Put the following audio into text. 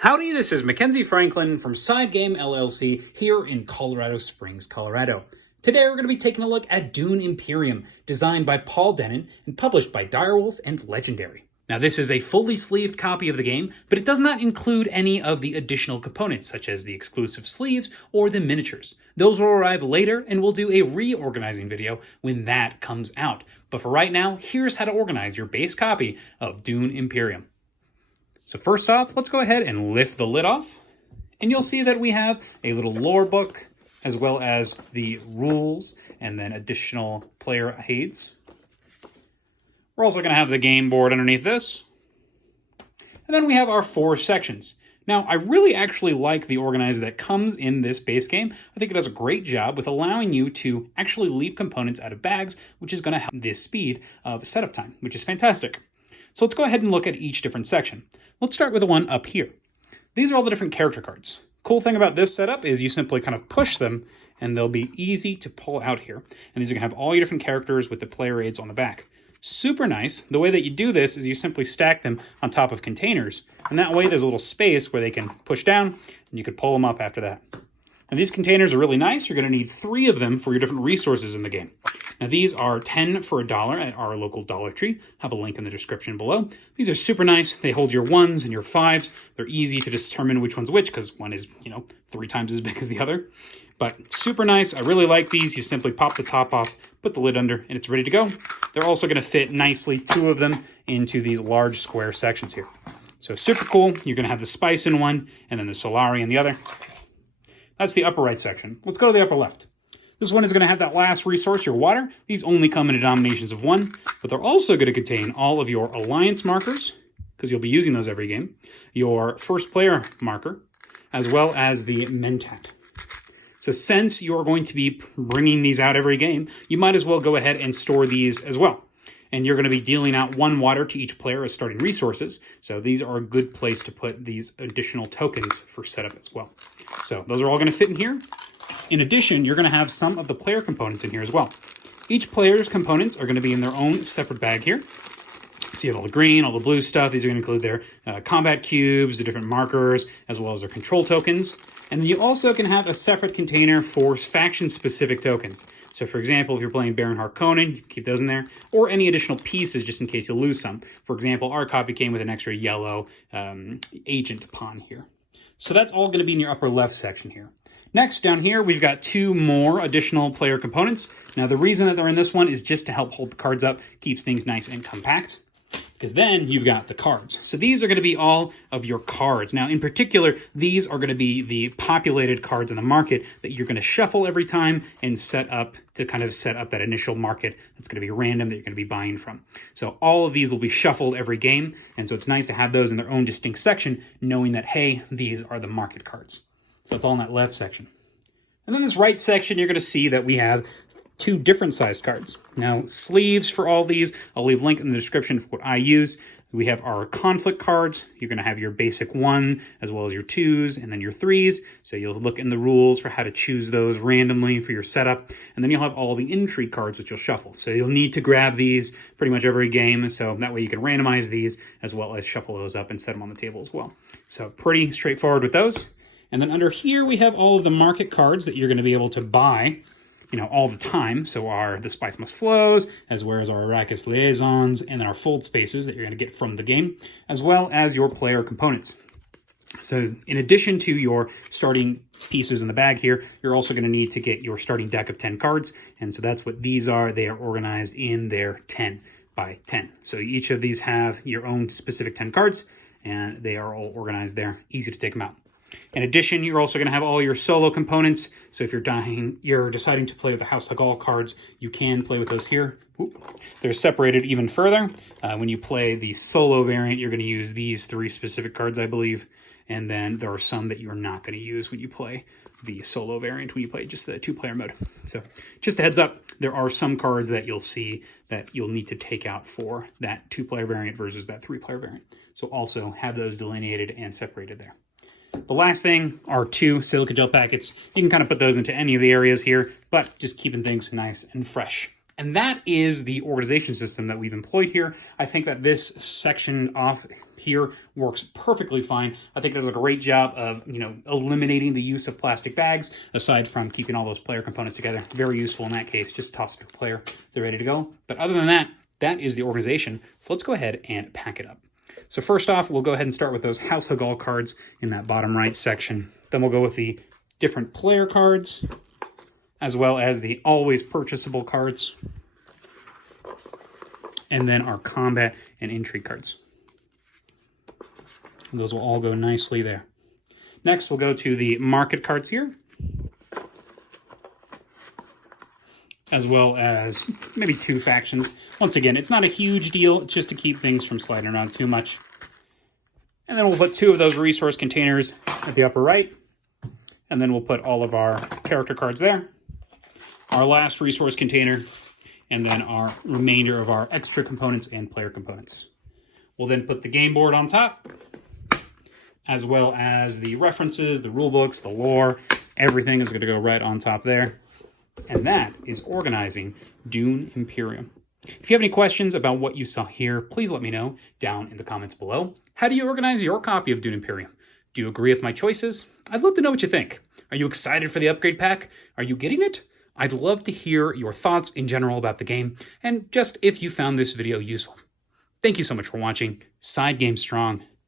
Howdy, this is Mackenzie Franklin from SideGame LLC here in Colorado Springs, Colorado. Today we're going to be taking a look at Dune Imperium, designed by Paul Dennen and published by Direwolf and Legendary. Now this is a fully sleeved copy of the game, but it does not include any of the additional components, such as the exclusive sleeves or the miniatures. Those will arrive later, and we'll do a reorganizing video when that comes out. But for right now, here's how to organize your base copy of Dune Imperium. So first off, let's go ahead and lift the lid off, and you'll see that we have a little lore book, as well as the rules, and then additional player aids. We're also going to have the game board underneath this. And then we have our 4 sections. Now, I really actually like the organizer that comes in this base game. I think it does a great job with allowing you to actually leave components out of bags, which is going to help the speed of setup time, which is fantastic. So let's go ahead and look at each different section. Let's start with the one up here. These are all the different character cards. Cool thing about this setup is you simply kind of push them and they'll be easy to pull out here. And these are going to have all your different characters with the player aids on the back. Super nice. The way that you do this is you simply stack them on top of containers. And that way there's a little space where they can push down and you could pull them up after that. Now these containers are really nice. You're going to need 3 of them for your different resources in the game. Now these are 10 for $1 at our local Dollar Tree. Have a link in the description below. These are super nice. They hold your 1s and your 5s. They're easy to determine which one's which because one is, 3 times as big as the other. But super nice. I really like these. You simply pop the top off, put the lid under, and it's ready to go. They're also going to fit nicely, 2 of them, into these large square sections here. So super cool. You're going to have the spice in one and then the Solari in the other. That's the upper right section. Let's go to the upper left. This one is going to have that last resource, your water. These only come in denominations of 1, but they're also going to contain all of your alliance markers, because you'll be using those every game, your first player marker, as well as the mentat. So since you're going to be bringing these out every game, you might as well go ahead and store these as well. And you're going to be dealing out 1 water to each player as starting resources. So these are a good place to put these additional tokens for setup as well. So those are all going to fit in here. In addition, you're going to have some of the player components in here as well. Each player's components are going to be in their own separate bag here. So you have all the green, all the blue stuff. These are going to include their combat cubes, the different markers, as well as their control tokens. And then you also can have a separate container for faction-specific tokens. So for example, if you're playing Baron Harkonnen, you can keep those in there, or any additional pieces just in case you lose some. For example, our copy came with an extra yellow agent pawn here. So that's all going to be in your upper left section here. Next, down here, we've got 2 more additional player components. Now, the reason that they're in this one is just to help hold the cards up, keeps things nice and compact. Because then you've got the cards. So these are going to be all of your cards. Now, in particular, these are going to be the populated cards in the market that you're going to shuffle every time and set up to kind of set up that initial market that's going to be random that you're going to be buying from. So all of these will be shuffled every game. And so it's nice to have those in their own distinct section, knowing that, hey, these are the market cards. So it's all in that left section. And then this right section, you're going to see that we have 2 different sized cards. Now, sleeves for all these, I'll leave a link in the description for what I use. We have our conflict cards. You're going to have your basic 1, as well as your 2s, and then your 3s. So you'll look in the rules for how to choose those randomly for your setup. And then you'll have all the intrigue cards, which you'll shuffle. So you'll need to grab these pretty much every game. So that way you can randomize these, as well as shuffle those up and set them on the table as well. So pretty straightforward with those. And then under here, we have all of the market cards that you're going to be able to buy all the time. So the Spice Must Flows, as well as our Arrakis Liaisons, and then our fold spaces that you're going to get from the game, as well as your player components. So in addition to your starting pieces in the bag here, you're also going to need to get your starting deck of 10 cards. And so that's what these are. They are organized in their 10 by 10. So each of these have your own specific 10 cards, and they are all organized there. Easy to take them out. In addition, you're also going to have all your solo components. So if you're deciding to play with the House of Gaul cards, you can play with those here. They're separated even further. When you play the solo variant, you're going to use these 3 specific cards, I believe. And then there are some that you're not going to use when you play the solo variant, when you play just the 2-player mode. So just a heads up, there are some cards that you'll see that you'll need to take out for that 2-player variant versus that 3-player variant. So also have those delineated and separated there. The last thing are 2 silica gel packets. You can kind of put those into any of the areas here, but just keeping things nice and fresh. And that is the organization system that we've employed here. I think that this section off here works perfectly fine. I think it does a great job of, eliminating the use of plastic bags, aside from keeping all those player components together. Very useful in that case. Just toss it to a player, they're ready to go. But other than that, that is the organization. So let's go ahead and pack it up. So first off, we'll go ahead and start with those House of Gaul cards in that bottom right section. Then we'll go with the different player cards, as well as the always purchasable cards, and then our combat and intrigue cards. And those will all go nicely there. Next, we'll go to the market cards here, as well as maybe 2 factions. Once again, it's not a huge deal. It's just to keep things from sliding around too much. And then we'll put 2 of those resource containers at the upper right. And then we'll put all of our character cards there. Our last resource container, and then our remainder of our extra components and player components. We'll then put the game board on top, as well as the references, the rule books, the lore. Everything is going to go right on top there. And that is organizing Dune Imperium. If you have any questions about what you saw here, please let me know down in the comments below. How do you organize your copy of Dune Imperium? Do you agree with my choices? I'd love to know what you think. Are you excited for the upgrade pack? Are you getting it? I'd love to hear your thoughts in general about the game, and just if you found this video useful. Thank you so much for watching. Side Game Strong.